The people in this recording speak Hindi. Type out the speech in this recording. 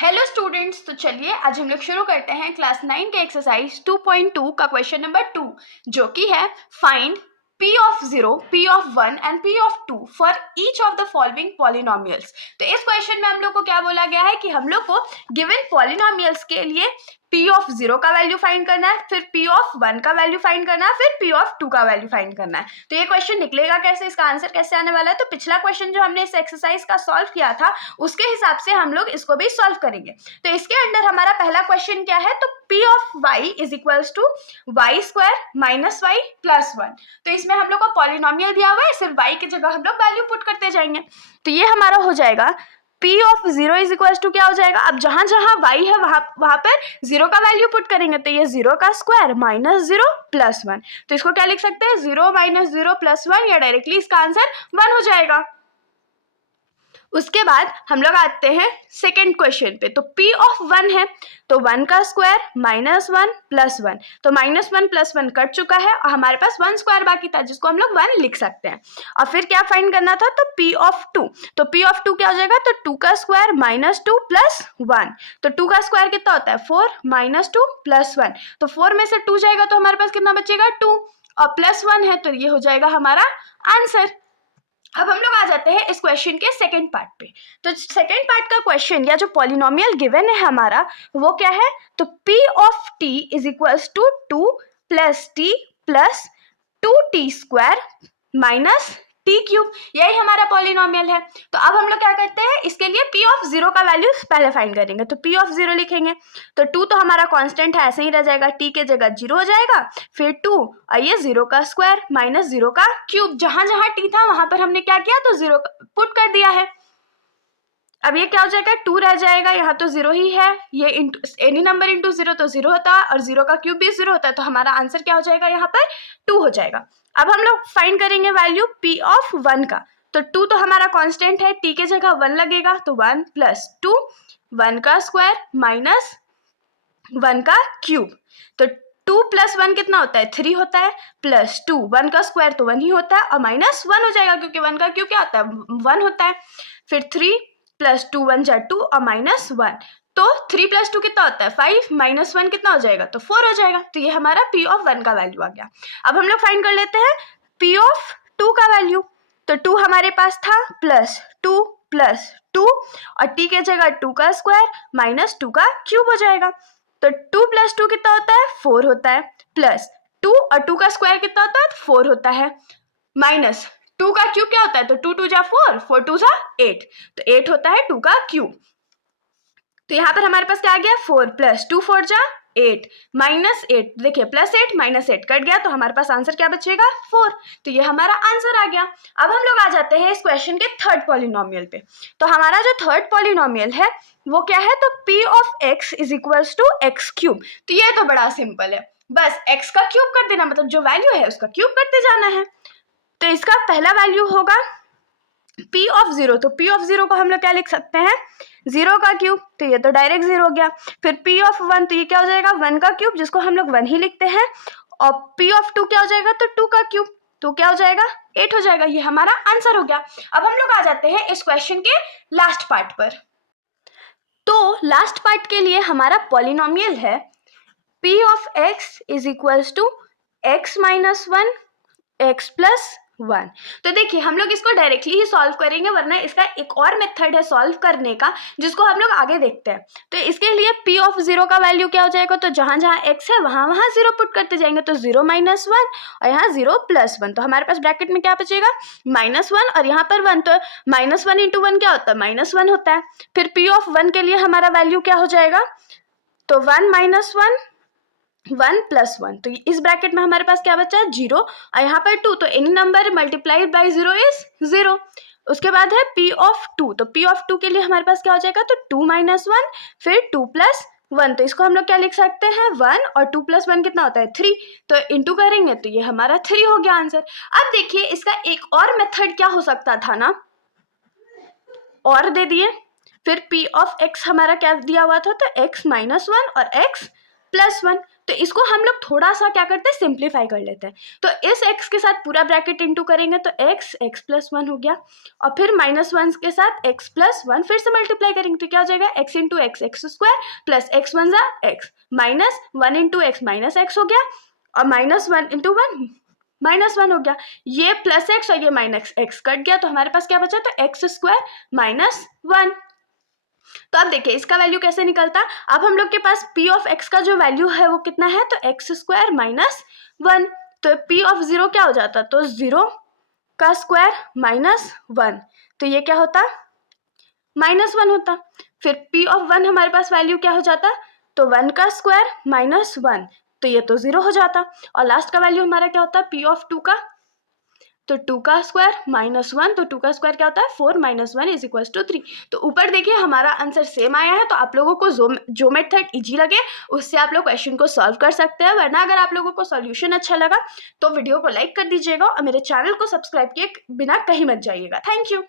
हेलो स्टूडेंट्स, तो चलिए आज हम लोग शुरू करते हैं क्लास 9 के एक्सरसाइज 2.2 का क्वेश्चन नंबर 2, जो कि है find p of 0, p of 1 and p of 2 for each of the following polynomials. तो इस क्वेश्चन में हम लोग को क्या बोला गया है कि हम लोग को गिवन पॉलिनोमियल्स के लिए p ऑफ 0 का वैल्यू फाइंड करना है, फिर p ऑफ 1 का वैल्यू फाइंड करना है, फिर p ऑफ 2 का वैल्यू फाइंड करना है। तो ये क्वेश्चन निकलेगा कैसे, इसका आंसर कैसे आने वाला है? तो पिछला क्वेश्चन जो हमने इस एक्सरसाइज का सॉल्व किया था उसके हिसाब से हम लोग इसको भी सॉल्व करेंगे। तो इसके अंदर हमारा पहला क्वेश्चन क्या है? तो p of y is equals to y square minus y plus 1। तो इसमें हम लोग को पॉलिनोमियल दिया हुआ है, सिर्फ y की जगह हम लोग वैल्यू पुट करते जाएंगे। तो ये हमारा हो जाएगा p of 0 is equal to क्या हो जाएगा? अब जहां जहां y है वहां पर 0 का वैल्यू पुट करेंगे, तो ये 0 का स्क्वायर माइनस 0 प्लस 1। तो इसको क्या लिख सकते हैं? 0 माइनस 0 प्लस 1, या डायरेक्टली इसका आंसर 1 हो जाएगा। उसके बाद हम लोग आते हैं सेकेंड क्वेश्चन पे। तो p ऑफ 1 है, तो 1 का स्क्वायर माइनस 1 प्लस 1। तो माइनस 1 प्लस 1 कट चुका है और हमारे पास 1 स्क्वायर बाकी था, जिसको हम लोग 1 लिख सकते हैं। और फिर क्या फाइंड करना था? तो p ऑफ 2। तो p ऑफ 2 क्या हो जाएगा? तो 2 का स्क्वायर माइनस 2 प्लस 1। तो 2 का स्क्वायर कितना होता है? 4 माइनस 2 प्लस 1। तो 4 में से 2 जाएगा तो हमारे पास कितना बचेगा? 2, और प्लस 1 है तो ये हो जाएगा हमारा आंसर। अब हम लोग आ जाते हैं इस क्वेश्चन के सेकंड पार्ट पे। तो सेकंड पार्ट का क्वेश्चन या जो पॉलिनोमियल गिवन है हमारा वो क्या है? तो p of t is equals to 2 plus t plus 2t square minus t cube, यही हमारा पॉलिनोमियल है। तो अब हम लोग क्या करते हैं, इसके लिए p ऑफ 0 का वैल्यू पहले फाइंड करेंगे। तो p ऑफ 0 लिखेंगे, तो 2 तो हमारा कांस्टेंट है, ऐसे ही रह जाएगा, t के जगह 0 हो जाएगा, फिर 2 और ये 0 का स्क्वायर माइनस 0 का क्यूब। जहां जहां t था वहां पर हमने क्या किया? तो 0 पुट कर दिया है। अब ये क्या हो जाएगा? 2 रह जाएगा, यहाँ तो 0 ही है, ये एनी नंबर इंटू 0 तो 0 होता है, और 0 का क्यूब भी 0 होता है, तो हमारा आंसर क्या हो जाएगा? यहाँ पर 2 हो जाएगा। अब हम लोग फाइंड करेंगे वैल्यू p ऑफ 1 का। तो 2 तो हमारा कांस्टेंट है, t के जगह 1 लगेगा, तो 1 प्लस 2, 1 का स्क्वायर माइनस 1 का क्यूब। तो 2 प्लस 1 कितना होता है? 3 होता है, प्लस 2, 1 का स्क्वायर तो 1 ही होता है, और माइनस 1 हो जाएगा क्योंकि 1 का क्यूब क्या होता है? 1 होता है। फिर 3 प्लस 2 1 जा 2 और माइनस 1। तो 3 प्लस 2 कितना होता है? 5, माइनस 1 कितना हो जाएगा? तो 4 हो जाएगा। तो ये हमारा p ऑफ 1 का वैल्यू आ गया। अब हम लोग फाइंड कर लेते हैं p ऑफ 2 का वैल्यू। तो 2 हमारे पास था, प्लस 2 प्लस 2, और t के जगह 2 का स्क्वायर माइनस 2 का क्यूब हो जाएगा। तो 2 प्लस 2 कितना होता है? 4 होता है, प्लस 2 और 2 का स्क्वायर कितना होता है? 4 होता है, माइनस 2 का क्यूब क्या होता है? तो 2 2 जा 4, 4 2 जा 8, तो 8 होता है 2 का क्यूब। तो यहाँ पर हमारे पास क्या आ गया? 4 प्लस 2 4 जा 8 माइनस 8, देखिए प्लस 8 माइनस 8 कट गया, तो हमारे पास आंसर क्या बचेगा? 4। तो ये हमारा आंसर आ गया। अब हम लोग आ जाते हैं इस क्वेश्चन के थर्ड पॉलिनोमियल पे। तो हमारा जो थर्ड पॉलिनोमियल है वो क्या है? तो p of x is equals to x cube. तो ये तो बड़ा सिंपल है, बस x का क्यूब कर देना, मतलब जो वैल्यू है उसका क्यूब करते जाना है। तो इसका पहला वैल्यू होगा p ऑफ 0। तो p ऑफ 0 को हम लोग क्या लिख सकते हैं? 0 का क्यूब, तो ये तो डायरेक्ट 0 हो गया। फिर p ऑफ 1, तो ये क्या हो जाएगा? 1 का क्यूब, जिसको हम लोग 1 ही लिखते हैं। और p ऑफ 2 क्या हो जाएगा? तो 2 का क्यूब, तो क्या हो जाएगा? 8 हो जाएगा। ये हमारा आंसर हो गया। अब हम लोग आ जाते हैं इस क्वेश्चन के लास्ट पार्ट पर। तो लास्ट पार्ट के लिए हमारा पॉलिनोमियल है p of x is equals to x minus 1 x plus 1। तो देखिए हम लोग इसको डायरेक्टली ही सॉल्व करेंगे, वरना इसका एक और मेथड है सॉल्व करने का, जिसको हम लोग आगे देखते हैं। तो इसके लिए p ऑफ 0 का वैल्यू क्या हो जाएगा? तो जहां जहां x है वहां वहां 0 पुट करते जाएंगे, तो 0 माइनस 1 और यहाँ 0 प्लस 1। तो हमारे पास ब्रैकेट में क्या बचेगा? माइनस 1 और यहाँ पर 1, तो माइनस 1 इंटू 1 क्या होता है? माइनस 1 होता है। फिर p ऑफ 1 के लिए हमारा वैल्यू क्या हो जाएगा? तो 1 माइनस 1 1 प्लस 1, तो इस ब्रैकेट में हमारे पास क्या बचा है? 0, और यहाँ पर 2, तो any number multiplied by 0 is 0। उसके बाद है p ऑफ 2। तो p ऑफ 2 के लिए हमारे पास क्या हो जाएगा? तो 2 माइनस 1 फिर 2 प्लस 1, तो इसको हम लोग क्या लिख सकते हैं? 1, और 2 प्लस 1 कितना होता है? 3, तो इंटू करेंगे तो ये हमारा 3 हो गया आंसर। अब देखिए इसका एक और मेथड क्या हो सकता था ना, और दे दिए। फिर p ऑफ x हमारा क्या दिया हुआ था? तो x माइनस 1 और x +1। तो इसको हम लोग थोड़ा सा क्या करते हैं, सिंप्लीफाई कर लेते हैं। तो इस x के साथ पूरा ब्रैकेट इंटू करेंगे तो x +1 हो गया, और फिर -1 के साथ x +1 फिर से मल्टीप्लाई करेंगे तो क्या हो जाएगा, x into x x² plus x one ज़ा x, -1 इंटू एक्स -x हो गया, और -1 इंटू 1 -1 हो गया, ये +x और ये -x कट गया, तो हमारे पास क्या बचा, तो x² -1। तो अब देखिए इसका वैल्यू कैसे निकलता। अब हम लोग के पास p ऑफ x का जो वैल्यू है वो कितना है, तो x² -1। तो p ऑफ 0 क्या हो जाता, तो 0 का स्क्वायर -1, तो ये क्या होता, -1 होता। फिर p ऑफ 1 हमारे पास वैल्यू क्या हो जाता, तो 1 का स्क्वायर -1, तो ये तो 0 हो जाता। और लास्ट का वैल्यू हमारा क्या होता है, p ऑफ 2 का, तो 2 का स्क्वायर -1, तो 2 का स्क्वायर क्या होता है, 4 - 1 = 3। तो ऊपर देखिए हमारा आंसर सेम आया है। तो आप लोगों को जो मेथड इजी लगे उससे आप लोग क्वेश्चन को सॉल्व कर सकते हैं, वरना अगर आप लोगों को सॉल्यूशन अच्छा लगा तो वीडियो को लाइक कर दीजिएगा और मेरे चैनल को सब्सक्राइब किए बिना कहीं मत जाइएगा। Thank you.